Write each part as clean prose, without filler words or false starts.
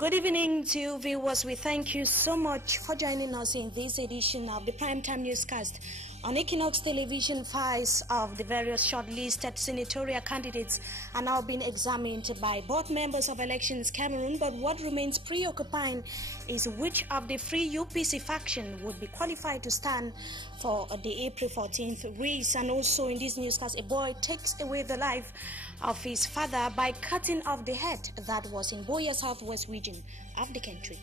Good evening to you viewers. We thank you so much for joining us in this edition of the Primetime Newscast on Equinox Television. Files of the various shortlisted senatorial candidates are now being examined by board members of Elections Cameroon, but what remains preoccupying is which of the Free UPC faction would be qualified to stand for the April 14th race. And also in this newscast, a boy takes away the life of his father by cutting off the head. That was in Boya, southwest region of the country.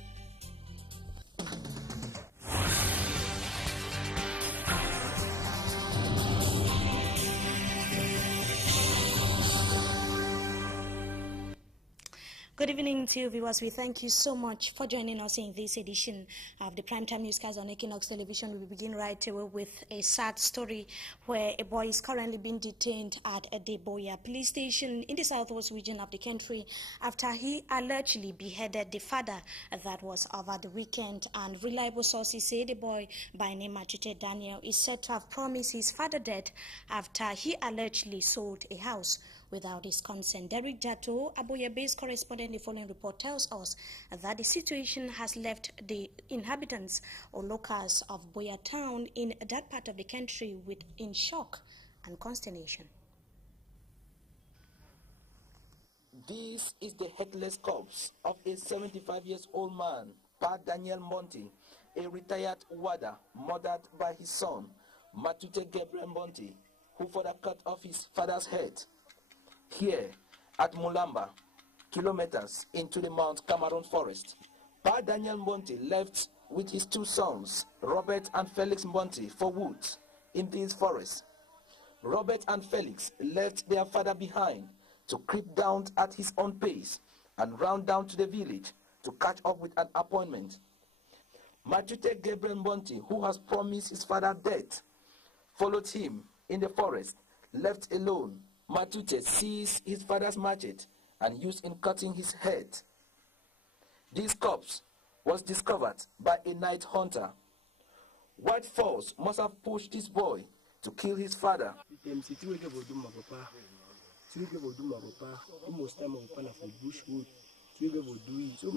Good evening to you viewers. We thank you so much for joining us in this edition of the Primetime Newscast on Equinox Television. We begin right away with a sad story where a boy is currently being detained at a Boya police station in the southwest region of the country after he allegedly beheaded the father. That was over the weekend, and reliable sources say the boy by name Matute Daniel is said to have promised his father death after he allegedly sold a house without his consent. Derek Jato, a Boya-based correspondent, the following report tells us that the situation has left the inhabitants or locals of Boya town in that part of the country in shock and consternation. This is the headless corpse of a 75-year-old man, Pa Daniel Monti, a retired warder murdered by his son, Matute Gabriel Monti, who further cut off his father's head. Here at Mulamba, kilometers into the Mount Cameroon forest, Pa Daniel Monti left with his two sons, Robert and Felix Monti, for wood in these forests. Robert and Felix left their father behind to creep down at his own pace and round down to the village to catch up with an appointment. Matute Gabriel Monti, who has promised his father death, followed him in the forest. Left alone, Matute seized his father's machete and used in cutting his head. This corpse was discovered by a night hunter. What force must have pushed this boy to kill his father? So me,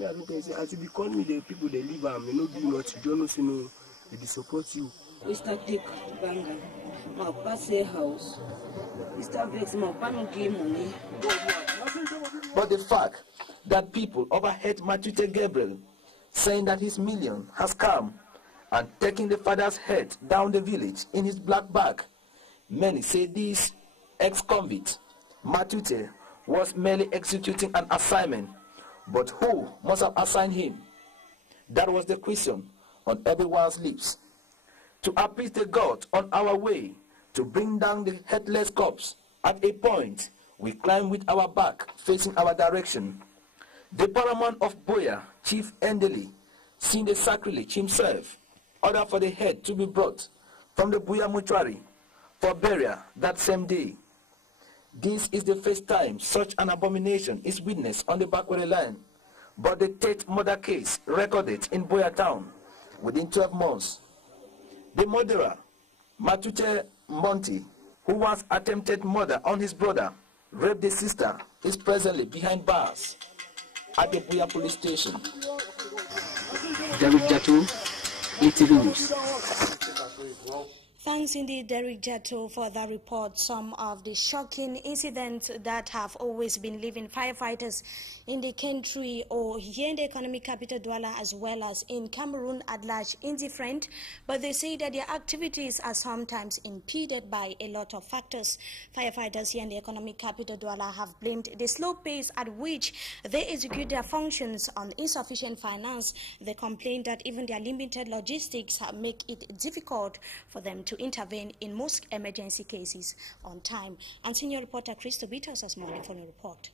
I don't think as you call me, the people they live you know, do not, you don't know, so no, they support you. We start take banga, my pass a house. We start vex my panel give money. But the fact that people overheard Matute Gabriel saying that his million has come and taking the father's head down the village in his black bag, many say this ex-convict Matute was merely executing an assignment. But who must have assigned him? That was the question on everyone's lips. To appease the God on our way to bring down the headless corpse, at a point we climb with our back facing our direction. The paramount of Boya, Chief Endeli, seeing the sacrilege himself, ordered for the head to be brought from the Boya mortuary for burial that same day. This is the first time such an abomination is witnessed on the Bakwere line, but the third murder case recorded in Boya town within 12 months. The murderer, Matute Monti, who once attempted murder on his brother, raped the sister, is presently behind bars at the Boya police station. David Jato, ETV News. Thanks indeed, Derek Jato, for that report. Some of the shocking incidents that have always been leaving firefighters in the country or here in the economic capital Douala as well as in Cameroon at large indifferent, but they say that their activities are sometimes impeded by a lot of factors. Firefighters here in the economic capital Douala have blamed the slow pace at which they execute their functions on insufficient finance. They complain that even their limited logistics make it difficult for them to intervene in most emergency cases on time. And senior reporter Christo B tells us more in the following report.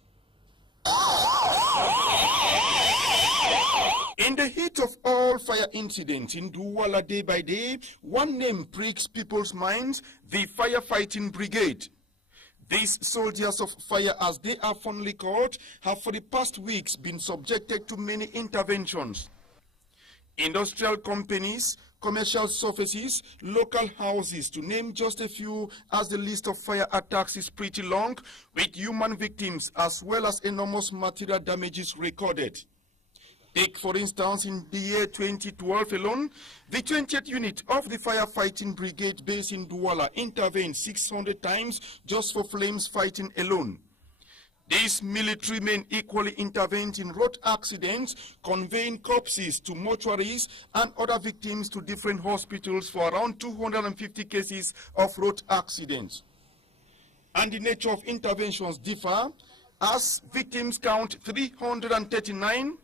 In the heat of all fire incidents in Douala day by day, one name pricks people's minds: the firefighting brigade. These soldiers of fire, as they are fondly called, have for the past weeks been subjected to many interventions. Industrial companies, commercial surfaces, local houses, to name just a few, as the list of fire attacks is pretty long, with human victims as well as enormous material damages recorded. Take, for instance, in the year 2012 alone, the 20th unit of the firefighting brigade based in Douala intervened 600 times just for flames fighting alone. These military men equally intervened in road accidents, conveying corpses to mortuaries and other victims to different hospitals for around 250 cases of road accidents. And the nature of interventions differ, as victims count 339,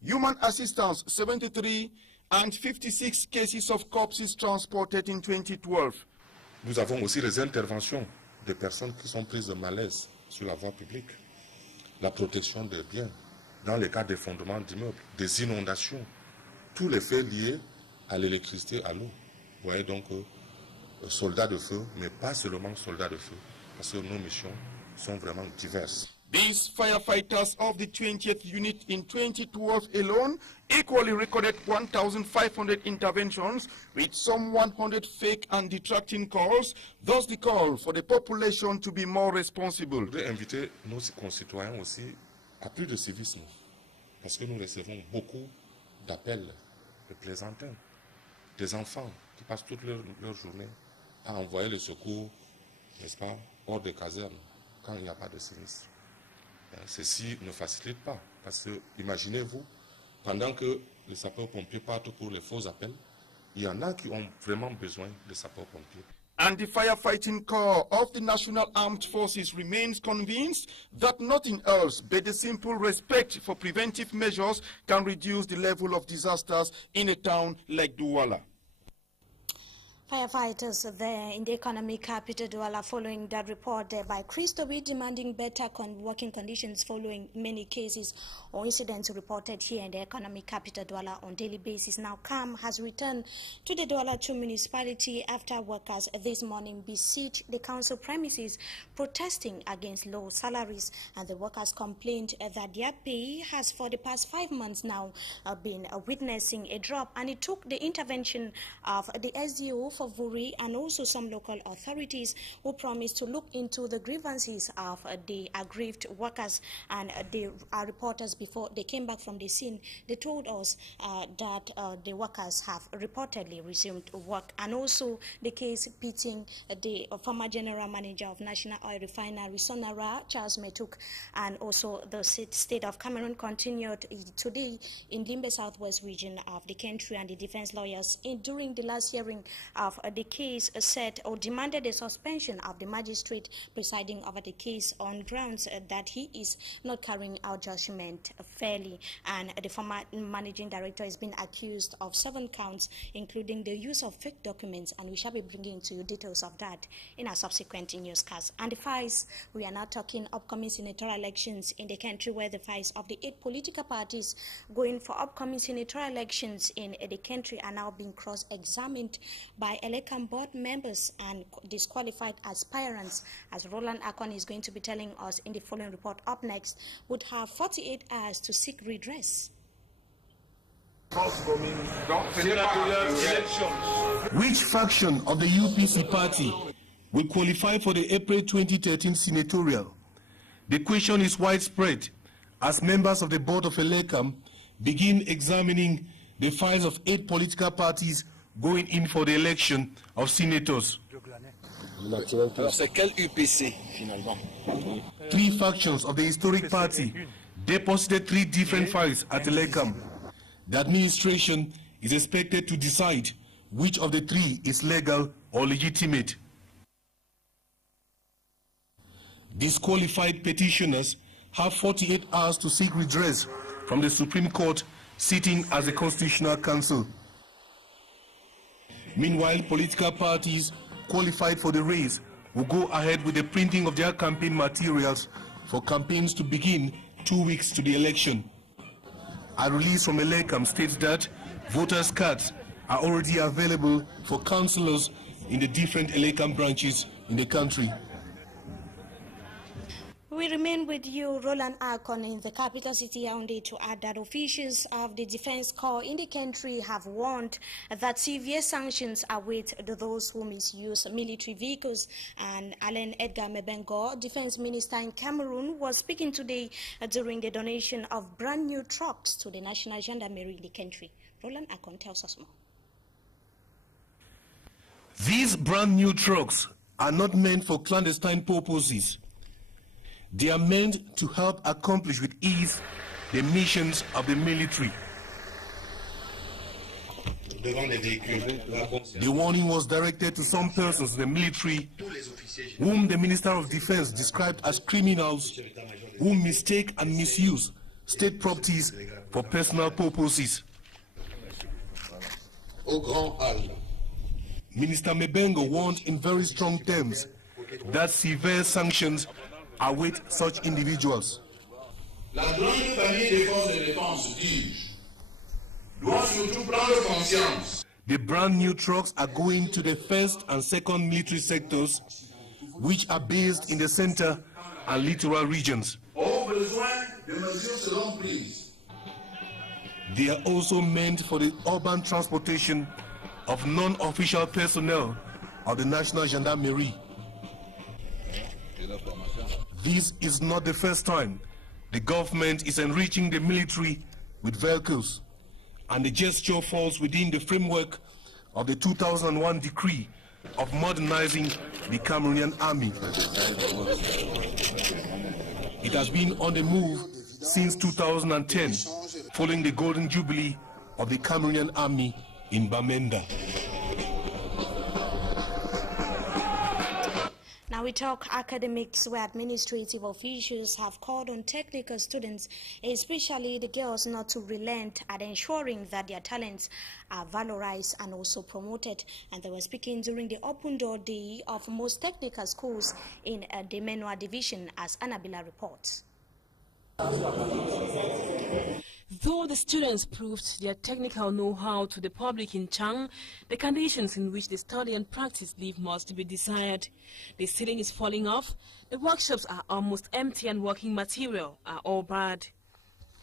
human assistance 73, and 56 cases of corpses transported in 2012. Nous avons aussi les interventions des personnes qui sont prises de malaise sur la voie publique. La protection des biens, dans les cas d'effondrement d'immeubles, des inondations, tous les faits liés à l'électricité, à l'eau. Vous voyez donc, soldats de feu, mais pas seulement soldats de feu, parce que nos missions sont vraiment diverses. These firefighters of the 20th unit in 2012 alone equally recorded 1,500 interventions with some 100 fake and detracting calls, thus the call for the population to be more responsible. Je voudrais inviter nos concitoyens aussi à plus de civisme, parce que nous recevons beaucoup d'appels de plaisantins, des enfants qui passent toute leur journée à envoyer le secours, n'est-ce pas, hors des casernes, quand il n'y a pas de sinistre. Ceci ne facilite pas, parce que, imaginez-vous, pendant que les sapeurs-pompiers partent pour les faux appels, il y en a qui ont vraiment besoin de sapeurs-pompiers. And the firefighting corps of the National Armed Forces remains convinced that nothing else but the simple respect for preventive measures can reduce the level of disasters in a town like Douala. Firefighters there in the economic capital Douala following that report there by Chris Toby demanding better working conditions following many cases or incidents reported here in the economic capital Douala on daily basis. Now calm has returned to the Douala 2 municipality after workers this morning besieged the council premises protesting against low salaries, and the workers complained that their pay has for the past 5 months now been witnessing a drop, and it took the intervention of the SDO for Vuri and also some local authorities who promised to look into the grievances of the aggrieved workers. And the reporters, before they came back from the scene, they told us that the workers have reportedly resumed work, and also the case pitting the former general manager of National Oil Refinery Sonara, Charles Metuk, and also the state of Cameroon continued today in Limbe Southwest region of the country, and the defense lawyers during the last hearing of the case said or demanded a suspension of the magistrate presiding over the case on grounds that he is not carrying out judgment fairly. And the former managing director has been accused of 7 counts, including the use of fake documents, and we shall be bringing to you details of that in our subsequent newscast. And the fights, we are now talking upcoming senatorial elections in the country, where the fights of the 8 political parties going for upcoming senatorial elections in the country are now being cross-examined by Elecam board members and disqualified aspirants, as Roland Akon is going to be telling us in the following report up next, would have 48 hours to seek redress. Which faction of the UPC party will qualify for the April 2013 senatorial? The question is widespread as members of the board of Elecam begin examining the files of 8 political parties going in for the election of senators. Alors c'est quel UPC finalement? 3 factions of the historic party deposited 3 different files at Elecam. The administration is expected to decide which of the 3 is legal or legitimate. Disqualified petitioners have 48 hours to seek redress from the Supreme Court sitting as the Constitutional Council. Meanwhile, political parties qualified for the race will go ahead with the printing of their campaign materials for campaigns to begin 2 weeks to the election. A release from Elecam states that voters' cards are already available for councillors in the different Elecam branches in the country. We remain with you, Roland Akon, in the capital city, Yaoundé, to add that officials of the Defense Corps in the country have warned that severe sanctions await those who misuse military vehicles. And Alain Edgar Mebengo, Defense Minister in Cameroon, was speaking today during the donation of brand new trucks to the National Gendarmerie in the country. Roland Akon tells us more. These brand new trucks are not meant for clandestine purposes. They are meant to help accomplish with ease the missions of the military. The warning was directed to some persons in the military whom the Minister of Defense described as criminals who mistake and misuse state properties for personal purposes. Minister Mebengo warned in very strong terms that severe sanctions await such individuals. La grande famille des forces de défense, dis-je, doit surtout prendre conscience. The brand new trucks are going to the first and second military sectors, which are based in the center and littoral regions. Au besoin, des mesures seront prises. They are also meant for the urban transportation of non-official personnel of the National Gendarmerie. This is not the first time the government is enriching the military with vehicles, and the gesture falls within the framework of the 2001 decree of modernizing the Cameroonian army. It has been on the move since 2010, following the Golden Jubilee of the Cameroonian army in Bamenda. Now we talk academics, where administrative officials have called on technical students, especially the girls, not to relent at ensuring that their talents are valorized and also promoted. And they were speaking during the Open Door Day of most technical schools in the Menua division, as Annabella reports. Though the students proved their technical know-how to the public in Chang, the conditions in which they study and practice leave much to be desired. The ceiling is falling off, the workshops are almost empty, and working material are all bad.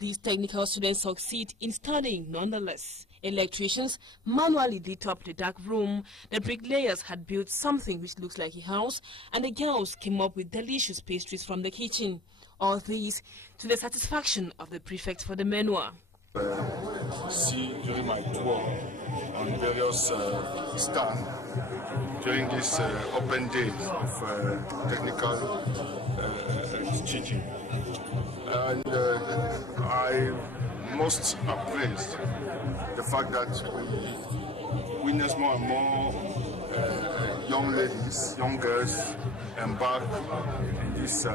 These technical students succeed in studying nonetheless. Electricians manually lit up the dark room, the bricklayers had built something which looks like a house, and the girls came up with delicious pastries from the kitchen. All these to the satisfaction of the prefect for the Menua. See during my tour on various stands during this open day of technical teaching, and I most appraised the fact that we witness more and more young ladies, young girls embark in this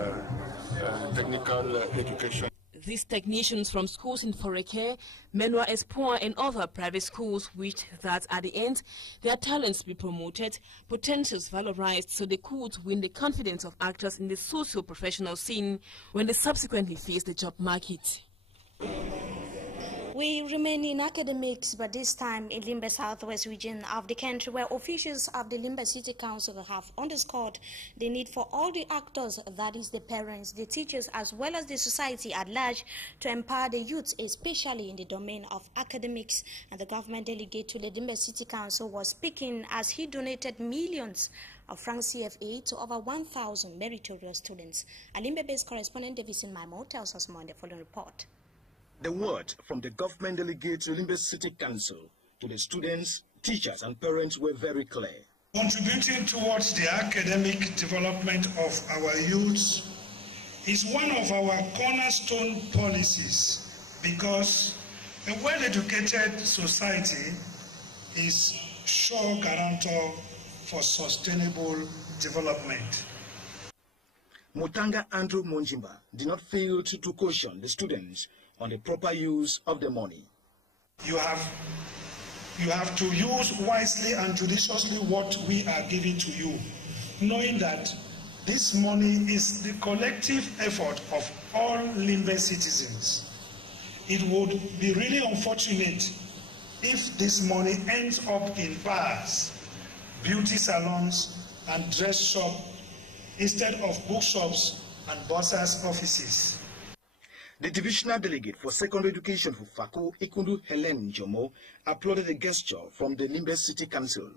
technical education. These technicians from schools in Foreke, Menua Espoir, and other private schools wished that at the end their talents be promoted, potentials valorized, so they could win the confidence of actors in the socio-professional scene when they subsequently face the job market. We remain in academics, but this time in Limbe Southwest region of the country, where officials of the Limbe City Council have underscored the need for all the actors, that is the parents, the teachers, as well as the society at large, to empower the youth, especially in the domain of academics. And the government delegate to the Limbe City Council was speaking as he donated millions of francs CFA to over 1,000 meritorious students. A Limbe-based correspondent Davison Maimo tells us more in the following report. The word from the government delegate to Limbe City Council to the students, teachers and parents were very clear. Contributing towards the academic development of our youths is one of our cornerstone policies, because a well-educated society is sure guarantor for sustainable development. Mutanga Andrew Monjimba did not fail to caution the students on the proper use of the money. You have to use wisely and judiciously what we are giving to you, knowing that this money is the collective effort of all Limbe citizens. It would be really unfortunate if this money ends up in bars, beauty salons, and dress shops instead of bookshops and bursars' offices. The divisional delegate for secondary education for Fako, Ikundu Helen Jomo, applauded the gesture from the Limbe City Council.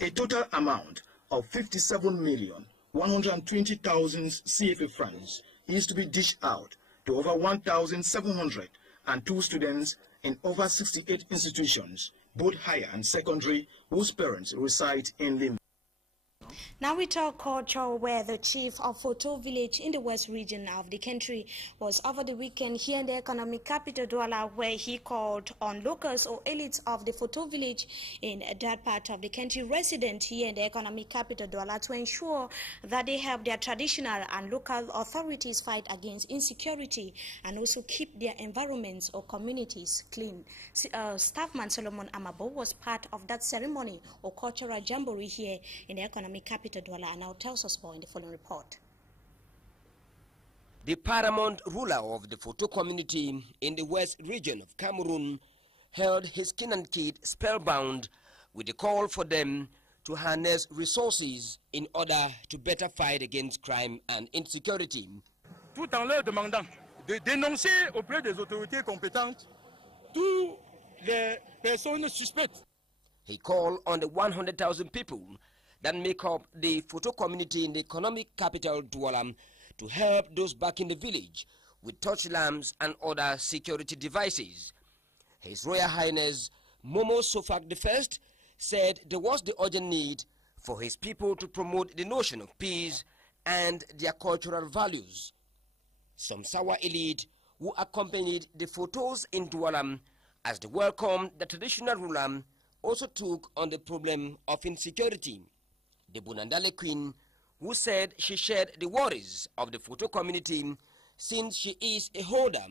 A total amount of 57,120,000 CFA francs is to be dished out to over 1,702 students in over 68 institutions, both higher and secondary, whose parents reside in Limbe. Now we talk culture, where the chief of Foto village in the west region of the country was over the weekend here in the economic capital Douala, where he called on locals or elites of the Foto village in that part of the country resident here in the economic capital Douala to ensure that they help their traditional and local authorities fight against insecurity and also keep their environments or communities clean. Staffman Solomon Amabo was part of that ceremony or cultural jamboree here in the economic capital Douala, and now tells us more in the following report. The paramount ruler of the Foto community in the west region of Cameroon held his kin and kith spellbound with a call for them to harness resources in order to better fight against crime and insecurity. Tout en leur demandant de dénoncer auprès des autorités compétentes toutes les personnes suspectes. He called on the 100,000 people that make up the Foto community in the economic capital Douala to help those back in the village with torch lamps and other security devices. His Royal Highness Momo Sofak I said there was the urgent need for his people to promote the notion of peace and their cultural values. Some Sawa elite who accompanied the Fotos in Douala as they welcomed the traditional ruler also took on the problem of insecurity. The Bunandale Queen, who said she shared the worries of the Foto community since she is a holder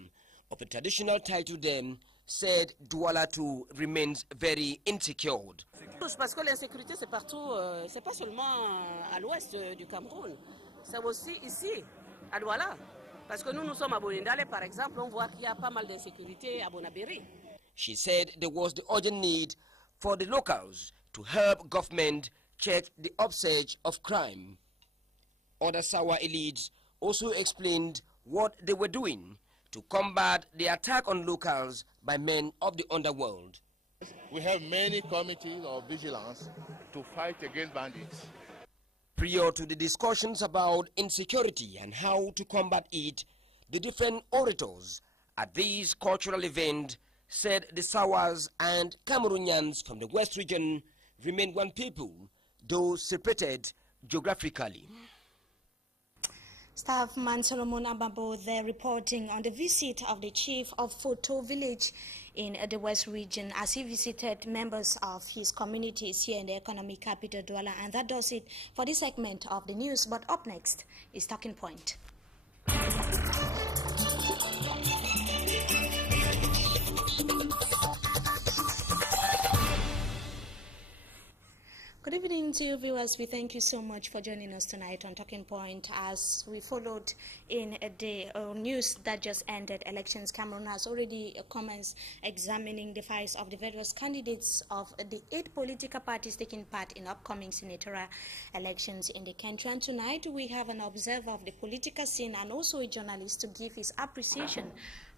of a traditional title there, said Douala too remains very insecure. Parce que l'insécurité c'est partout, c'est pas seulement à l'ouest du Cameroun, c'est aussi ici, à Douala. Parce que nous sommes à Bunandale par exemple, on voit qu'il y a pas mal d'insécurité à Bonabéry. She said there was the urgent need for the locals to help government check the upsurge of crime. Other Sawa elites also explained what they were doing to combat the attack on locals by men of the underworld. We have many committees of vigilance to fight against bandits. Prior to the discussions about insecurity and how to combat it, the different orators at this cultural event said the Sawas and Cameroonians from the West region remain one people, though separated geographically. Staffman Solomon Amabo there reporting on the visit of the chief of Foto village in the West region as he visited members of his communities here in the economic capital Douala. And that does it for this segment of the news. But up next is Talking Point. Good evening to you viewers. We thank you so much for joining us tonight on Talking Point as we followed in the news that just ended. Elections, Cameroon has already commenced examining the files of the various candidates of the 8 political parties taking part in upcoming senatorial elections in the country. And tonight we have an observer of the political scene and also a journalist to give his appreciation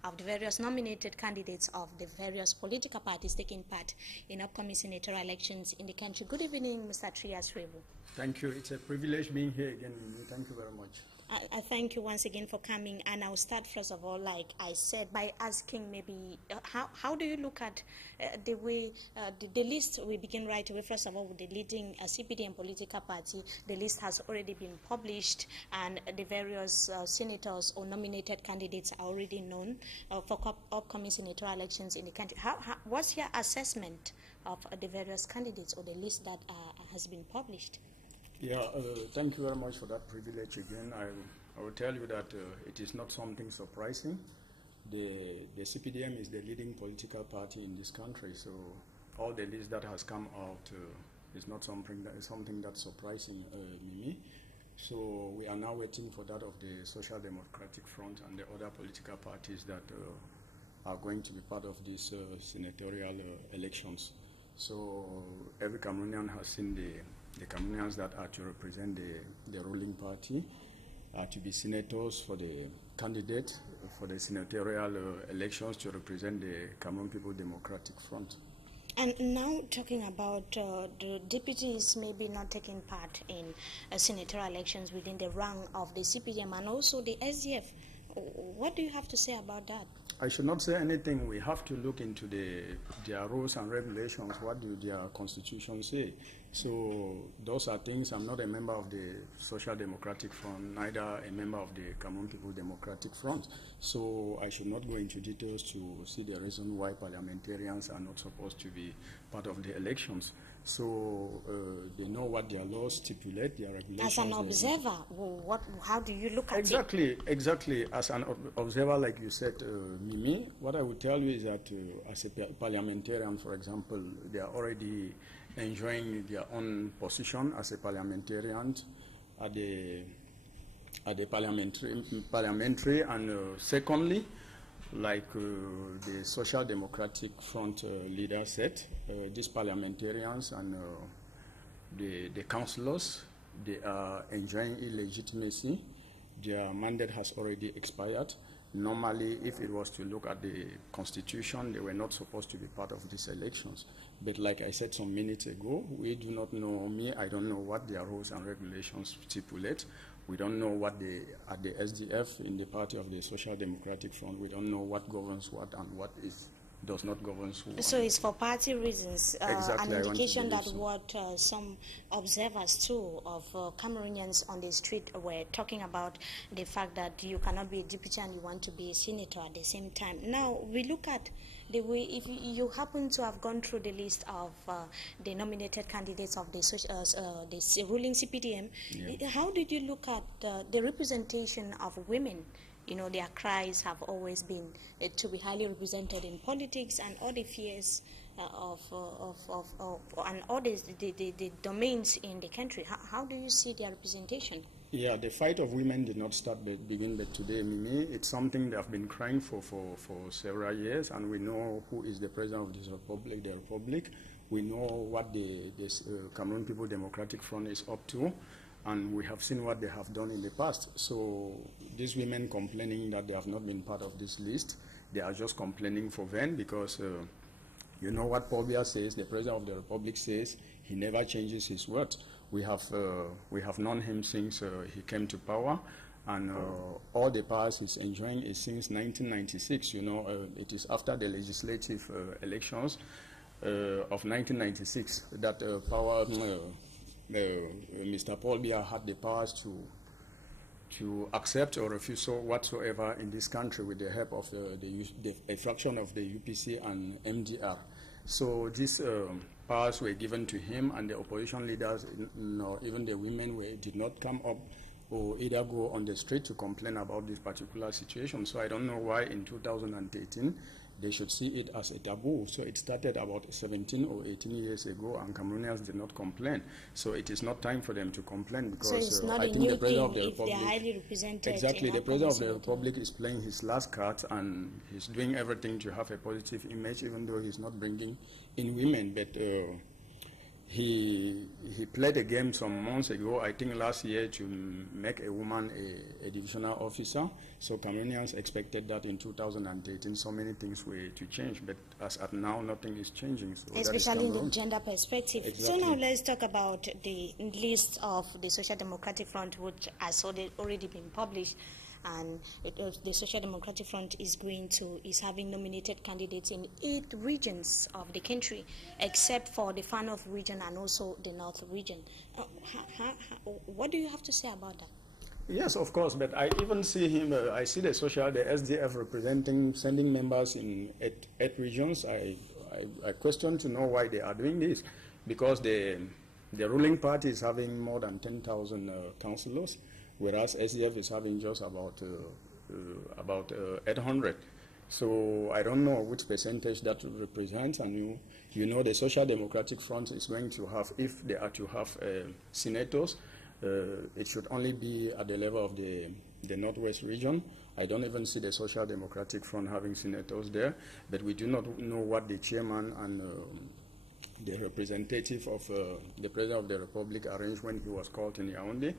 of the various nominated candidates of the various political parties taking part in upcoming senatorial elections in the country. Good evening, Mr. Trias Rebu. Thank you. It's a privilege being here again. Thank you very much. I thank you once again for coming, and I'll start first of all, like I said, by asking maybe how do you look at the way the list? We begin right away. First of all, with the leading CPDM political party, the list has already been published, and the various senators or nominated candidates are already known for upcoming senatorial elections in the country. What's your assessment of the various candidates or the list that has been published? Yeah, thank you very much for that privilege again. I will tell you that it is not something surprising. The CPDM is the leading political party in this country, so all the list that has come out is not something that's surprising me. So we are now waiting for that of the Social Democratic Front and the other political parties that are going to be part of these senatorial elections. So every Cameroonian has seen the Cameroonians that are to represent the ruling party. to be senators for the candidate for the senatorial elections to represent the Cameroon People Democratic Front. And now talking about the deputies maybe not taking part in senatorial elections within the rank of the CPDM and also the SDF, what do you have to say about that? I should not say anything. We have to look into their rules and regulations. What do their constitution say? So those are things. I'm not a member of the Social Democratic Front, neither a member of the Cameroon People Democratic Front. So I should not go into details to see the reason why parliamentarians are not supposed to be part of the elections. So they know what their laws stipulate, their regulations. As an observer, how do you look at it? Exactly. As an observer, like you said, Mimi, what I would tell you is that as a parliamentarian, for example, they are already enjoying their own position as a parliamentarian at the parliamentary, and secondly, like the Social Democratic Front leader said, these parliamentarians and the councillors, they are enjoying illegitimacy. Their mandate has already expired. Normally, if it was to look at the constitution, they were not supposed to be part of these elections. But like I said some minutes ago, we do not know, I don't know what their rules and regulations stipulate. We don't know what at the SDF, in the party of the Social Democratic Front, we don't know what governs what and what does not govern who. So it's for party reasons, exactly, an indication that what some observers too of Cameroonians on the street were talking about, the fact that you cannot be a deputy and you want to be a senator at the same time. Now we look at the way, if you happen to have gone through the list of the nominated candidates of the ruling CPDM, yeah. How did you look at the representation of women? You know, their cries have always been to be highly represented in politics and all the fears and all the domains in the country. How do you see their representation? Yeah, the fight of women did not begin but today, Mimi. It's something they have been crying for several years, and we know who is the president of this republic, the republic. We know what the Cameroon People Democratic Front is up to, and we have seen what they have done in the past. So these women complaining that they have not been part of this list, they are just complaining for them because you know what Paul Biya says, the President of the Republic says, he never changes his words. We have known him since he came to power, and all the powers he's enjoying is since 1996. You know, it is after the legislative elections of 1996 that Mr. Paul Biya had the powers to accept or refuse whatsoever in this country with the help of a fraction of the UPC and MDR. So these powers were given to him, and the opposition leaders, even the women, did not come up or either go on the street to complain about this particular situation. So I don't know why in 2018 they should see it as a taboo. So it started about 17 or 18 years ago, and Cameroonians did not complain. So it is not time for them to complain, because so it's not I think the President of the Republic, Republic, highly represented. exactly, the President of the Republic is playing his last card, and he's doing everything to have a positive image, even though he's not bringing in women. But he played a game some months ago, I think last year, to make a woman a divisional officer. So Cameroonians expected that in 2018 so many things were to change, but as at now nothing is changing. So especially in the gender perspective. Exactly. So now let's talk about the list of the Social Democratic Front, which has already been published. And the Social Democratic Front is having nominated candidates in 8 regions of the country, except for the Far North region and also the North region. What do you have to say about that? Yes, of course, but I even see him, I see the SDF sending members in 8 regions. I question to know why they are doing this, because the ruling party is having more than 10,000 councillors, whereas SDF is having just about 800. So I don't know which percentage that represents, and you know the Social Democratic Front is going to have, if they are to have senators, it should only be at the level of the Northwest region. I don't even see the Social Democratic Front having senators there, but we do not know what the chairman representative of the President of the Republic arranged when he was called in Yaoundé.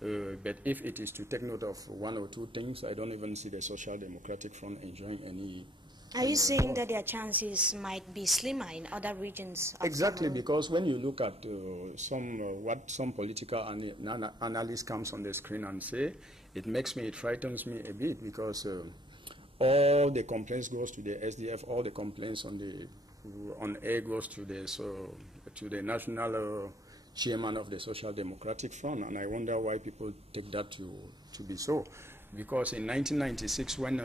But if it is to take note of one or two things, I don't even see the Social Democratic Front enjoying any. Are you saying that their chances might be slimmer in other regions? Exactly, because when you look at what some political analyst comes on the screen and say, it frightens me a bit, because all the complaints goes to the SDF, all the complaints on air goes to the national chairman of the Social Democratic Front, and I wonder why people take that to be so. Because in 1996, when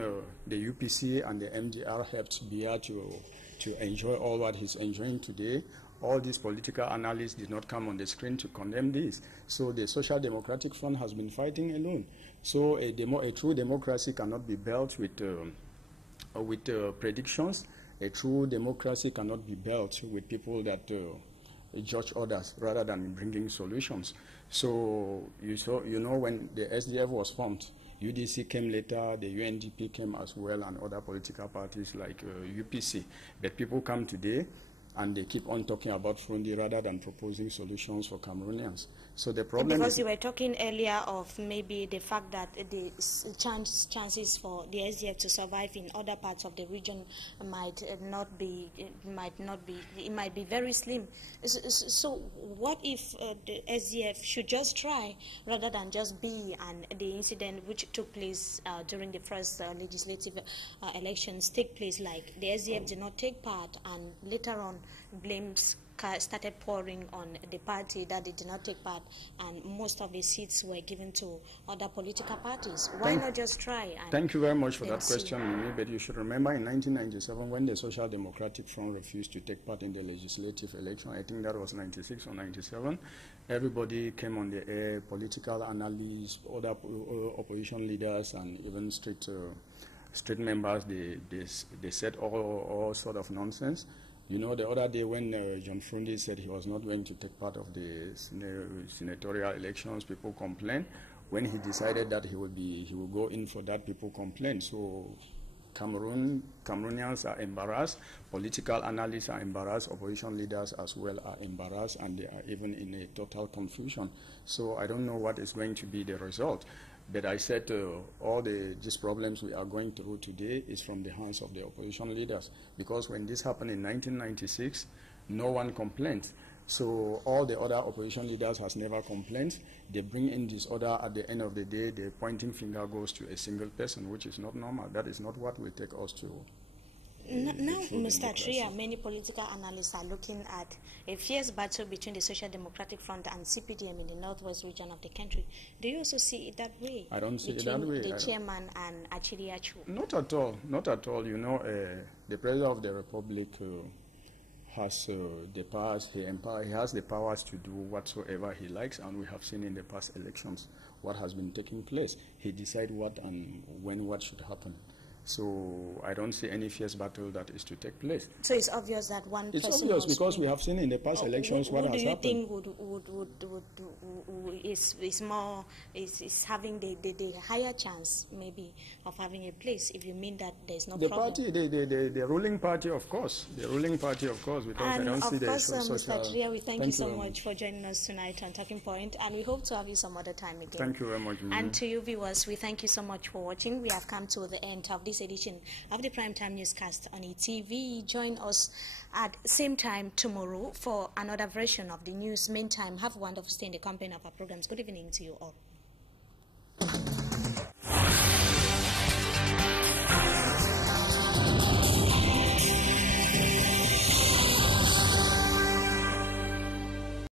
the UPC and the MDR helped Biya to enjoy all what he's enjoying today, all these political analysts did not come on the screen to condemn this. So the Social Democratic Front has been fighting alone. So a true democracy cannot be built with predictions. A true democracy cannot be built with people that judge others rather than bringing solutions. So you know when the SDF was formed, UDC came later, the UNDP came as well, and other political parties like UPC. But people come today and they keep on talking about Frondi rather than proposing solutions for Cameroonians. So the problem because you were talking earlier of maybe the fact that the chances for the SDF to survive in other parts of the region might be very slim. So what if the SDF should just try rather than just be, and the incident which took place during the first legislative elections take place, like the SDF did not take part, and later on blames started pouring on the party that they did not take part, and most of the seats were given to other political parties. Why not just try? Thank you very much for that question, Mimi. But you should remember in 1997, when the Social Democratic Front refused to take part in the legislative election, I think that was 96 or 97, everybody came on the air, political analysts, other opposition leaders, and even street members, they said all sort of nonsense. You know, the other day when John Frondi said he was not going to take part of the senatorial elections, people complained. When he decided that he will go in for that, people complained. So Cameroonians are embarrassed, political analysts are embarrassed, opposition leaders as well are embarrassed, and they are even in a total confusion. So I don't know what is going to be the result. But I said all these problems we are going through today is from the hands of the opposition leaders. Because when this happened in 1996, no one complained. So all the other opposition leaders has never complained. They bring in disorder. At the end of the day, the pointing finger goes to a single person, which is not normal. That is not what will take us to. Now, Mr. Tria, many political analysts are looking at a fierce battle between the Social Democratic Front and CPDM in the northwest region of the country. Do you also see it that way? I don't see it that way. The chairman and Achidi Achu? Not at all. Not at all. You know, the President of the Republic has the powers. He has the powers to do whatsoever he likes, and we have seen in the past elections what has been taking place. He decides what and when what should happen. So I don't see any fierce battle that is to take place. So it's obvious that one person... It's obvious because we have seen in the past elections what has happened. Who do you think is having the higher chance maybe of having a place, if you mean that there's no problem? The ruling party, of course. The ruling party, of course, because I don't see the social... Mr. Tria, we thank you so much for joining us tonight on Talking Point, and we hope to have you some other time again. Thank you very much, Mimi. And to you viewers, we thank you so much for watching. We have come to the end of this edition of the Primetime Newscast on ETV. Join us at same time tomorrow for another version of the news. Meantime, have a wonderful stay in the company of our programs. Good evening to you all.